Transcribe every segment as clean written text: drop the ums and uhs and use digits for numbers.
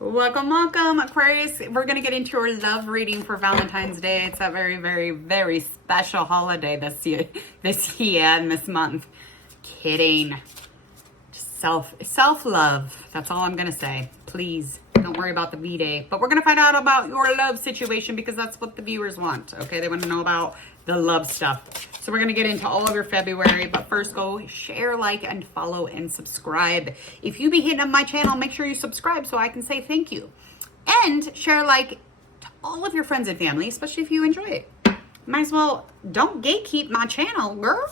Welcome, welcome, Aquarius. We're going to get into your love reading for Valentine's Day. It's a very, very, very special holiday this year and this month. Kidding. Just self-love. That's all I'm going to say. Please don't worry about the V-Day. But we're going to find out about your love situation because that's what the viewers want. Okay, they want to know about the love stuff. So we're going to get into all of your February, but first go share, like, and follow and subscribe. If you be hitting up my channel, make sure you subscribe so I can say thank you. And share, like, to all of your friends and family, especially if you enjoy it. Might as well, don't gatekeep my channel, girl.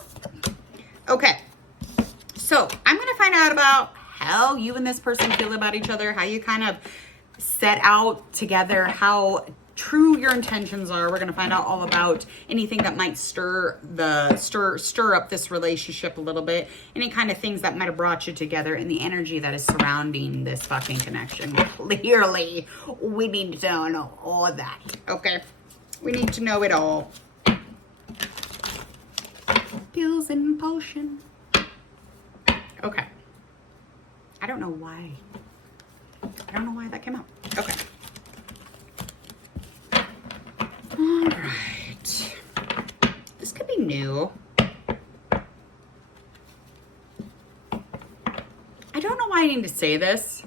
Okay, so I'm going to find out about how you and this person feel about each other, how you kind of set out together, how true your intentions are. We're going to find out all about anything that might stir up this relationship a little bit, any kind of things that might have brought you together, and the energy that is surrounding this fucking connection. Clearly, we need to know all of that. Okay, we need to know it all. Pills and potion. Okay, I don't know why that came out. Okay. All right. This could be new. I don't know why I need to say this,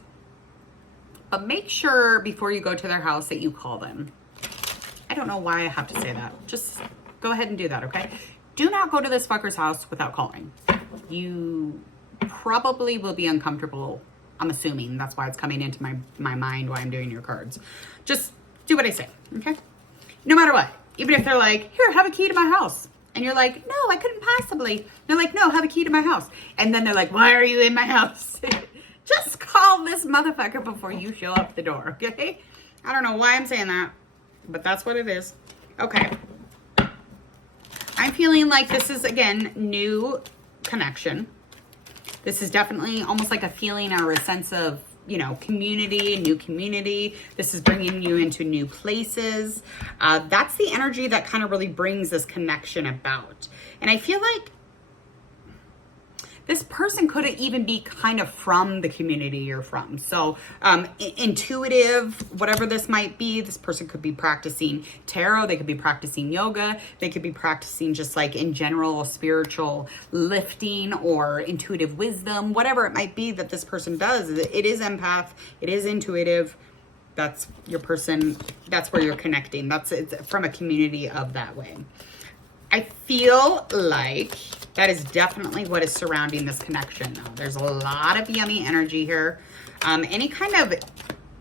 but make sure before you go to their house that you call them. I don't know why I have to say that. Just go ahead and do that, okay? Do not go to this fucker's house without calling. You probably will be uncomfortable. I'm assuming that's why it's coming into my mind while I'm doing your cards. Just do what I say, okay? No matter what, even if they're like, here, have a key to my house. And you're like, no, I couldn't possibly. They're like, no, have a key to my house. And then they're like, why are you in my house? Just call this motherfucker before you show up the door, okay? I don't know why I'm saying that, but that's what it is. Okay. I'm feeling like this is, again, new connection. This is definitely almost like a feeling or a sense of, you know, community, new community. This is bringing you into new places. That's the energy that kind of really brings this connection about. And I feel like this person could even be kind of from the community you're from. So intuitive, whatever this might be, this person could be practicing tarot. They could be practicing yoga. They could be practicing just like in general spiritual lifting or intuitive wisdom, whatever it might be that this person does. It is empath. It is intuitive. That's your person. That's where you're connecting. It's from a community of that way. I feel like that is definitely what is surrounding this connection though. There's a lot of yummy energy here. Any kind of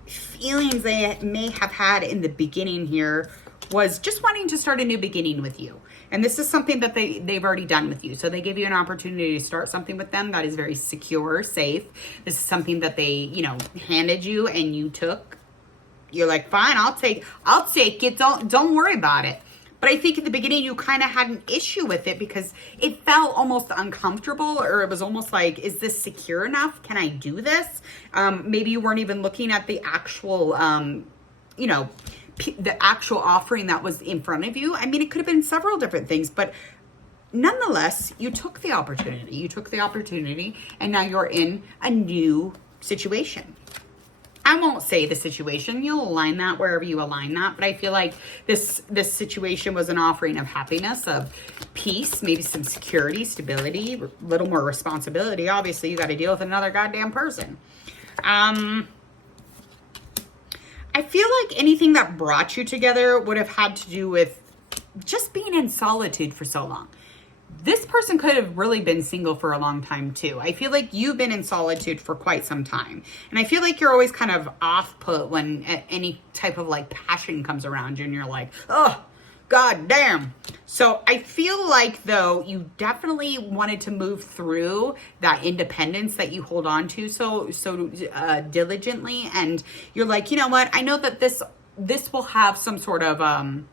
feelings they may have had in the beginning here was just wanting to start a new beginning with you. And this is something that they've already done with you. So they give you an opportunity to start something with them that is very secure, safe. This is something that they, you know, handed you and you took. You're like, fine, I'll take it. Don't worry about it. But I think at the beginning you kind of had an issue with it because it felt almost uncomfortable, or it was almost like, is this secure enough? Can I do this? Maybe you weren't even looking at the actual, you know, the actual offering that was in front of you. I mean, it could have been several different things, but nonetheless, you took the opportunity. You took the opportunity, and now you're in a new situation. I won't say the situation. You'll align that wherever you align that. But I feel like this situation was an offering of happiness, of peace, maybe some security, stability, a little more responsibility. Obviously, you got to deal with another goddamn person. I feel like anything that brought you together would have had to do with just being in solitude for so long. This person could have really been single for a long time too. I feel like you've been in solitude for quite some time. And I feel like you're always kind of off put when any type of like passion comes around you and you're like, oh, god damn. So I feel like though you definitely wanted to move through that independence that you hold on to so diligently. And you're like, you know what? I know that this will have some sort of,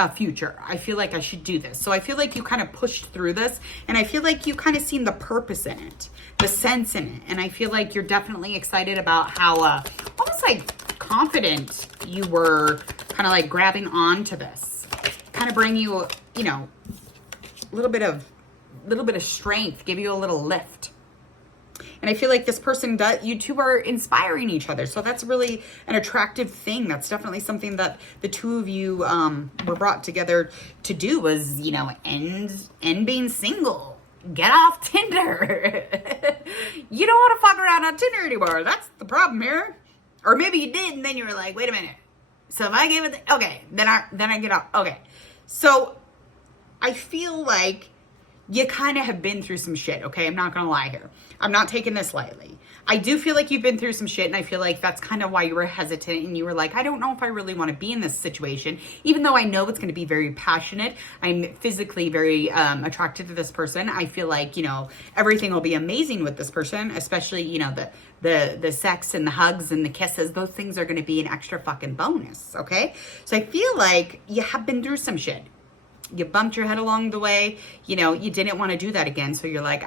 a future. I feel like I should do this. So I feel like you kind of pushed through this, and I feel like you kind of seen the purpose in it, the sense in it. And I feel like you're definitely excited about how almost like confident you were kind of like grabbing on to this. Kind of bring you, you know, a little bit of strength, give you a little lift. And I feel like this person, you two are inspiring each other. So that's really an attractive thing. That's definitely something that the two of you were brought together to do, was, you know, end being single. Get off Tinder. You don't want to fuck around on Tinder anymore. That's the problem here. Or maybe you did, and then you were like, wait a minute. So if I give it, okay, then I get off. Okay. So I feel like you kind of have been through some shit, okay? I'm not going to lie here. I'm not taking this lightly. I do feel like you've been through some shit, and I feel like that's kind of why you were hesitant, and you were like, I don't know if I really want to be in this situation, even though I know it's going to be very passionate. I'm physically very attracted to this person. I feel like, you know, everything will be amazing with this person, especially, you know, the sex and the hugs and the kisses. Those things are going to be an extra fucking bonus, okay? So I feel like you have been through some shit. You bumped your head along the way. You know, you didn't want to do that again. So you're like,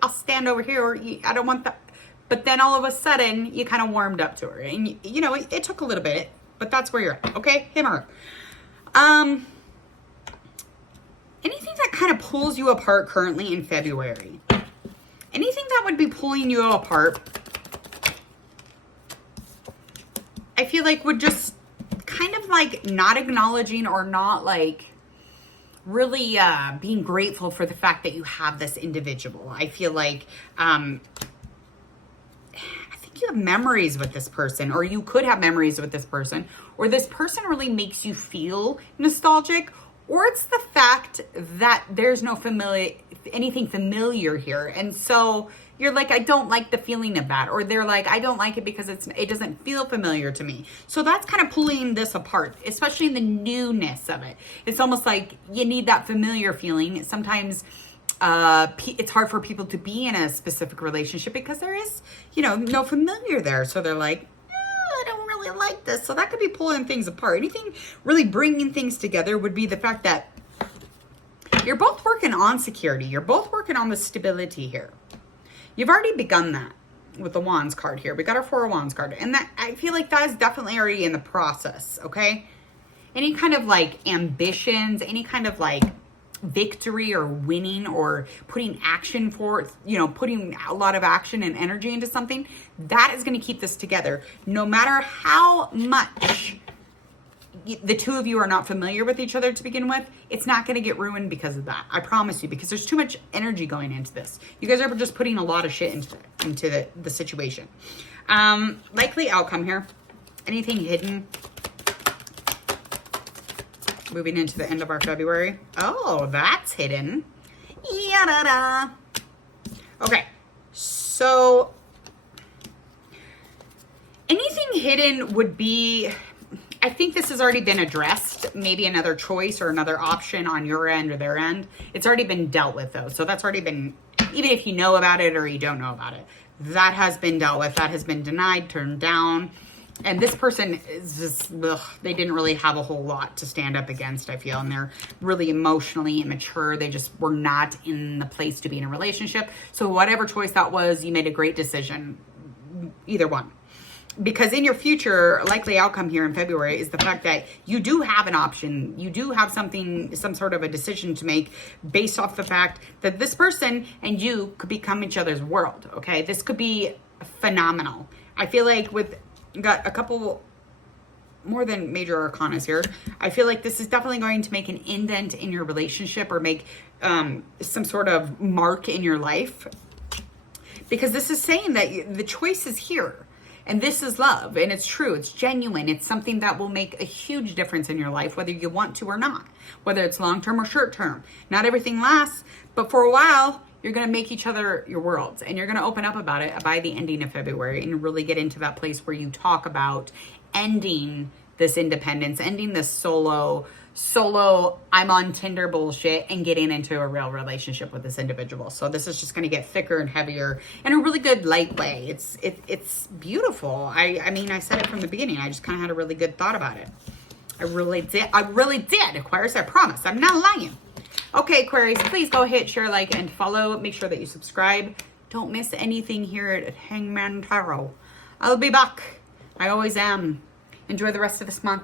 I'll stand over here, or I don't want that. But then all of a sudden, you kind of warmed up to her. And, you know, it took a little bit, but that's where you're at, okay? Him or her. Anything that kind of pulls you apart currently in February? Anything that would be pulling you apart, I feel like would just kind of like not acknowledging or not like really being grateful for the fact that you have this individual. I feel like you have memories with this person, or you could have memories with this person, or this person really makes you feel nostalgic, or it's the fact that there's no anything familiar here. And so you're like, I don't like the feeling of that. Or they're like, I don't like it because it doesn't feel familiar to me. So that's kind of pulling this apart, especially in the newness of it. It's almost like you need that familiar feeling. Sometimes it's hard for people to be in a specific relationship because there is, you know, no familiar there. So they're like, I don't really like this. So that could be pulling things apart. Anything really bringing things together would be the fact that you're both working on security. You're both working on the stability here. You've already begun that with the Wands card here. We got our Four of Wands card. And that, I feel like that is definitely already in the process, okay? Any kind of like ambitions, any kind of like victory or winning or putting action for, you know, putting a lot of action and energy into something, that is going to keep this together. No matter how much the two of you are not familiar with each other to begin with, it's not going to get ruined because of that. I promise you, because there's too much energy going into this. You guys are just putting a lot of shit into the situation. Likely outcome here. Anything hidden? Moving into the end of our February. Oh, that's hidden. Yada-da. Okay, so anything hidden would be, I think this has already been addressed. Maybe another choice or another option on your end or their end. It's already been dealt with though. So that's already been, even if you know about it or you don't know about it, that has been dealt with. That has been denied, turned down. And this person is just, they didn't really have a whole lot to stand up against, I feel. And they're really emotionally immature. They just were not in the place to be in a relationship. So whatever choice that was, you made a great decision. Either one. Because in your future, likely outcome here in February is the fact that you do have an option. You do have something, some sort of a decision to make based off the fact that this person and you could become each other's world, okay? This could be phenomenal. I feel like got a couple more than major arcanas here. I feel like this is definitely going to make an indent in your relationship or make some sort of mark in your life. Because this is saying that the choice is here. And this is love. And it's true. It's genuine. It's something that will make a huge difference in your life, whether you want to or not. Whether it's long-term or short-term. Not everything lasts, but for a while, you're going to make each other your worlds, and you're going to open up about it by the ending of February and really get into that place where you talk about ending this independence, ending this solo, I'm on Tinder bullshit, and getting into a real relationship with this individual. So this is just going to get thicker and heavier in a really good light way. It's beautiful. I mean, I said it from the beginning. I just kind of had a really good thought about it. I really did, Aquarius. I promise. I'm not lying. Okay, Aquarius, please go hit share, like, and follow. Make sure that you subscribe. Don't miss anything here at Hangman Tarot. I'll be back. I always am. Enjoy the rest of this month.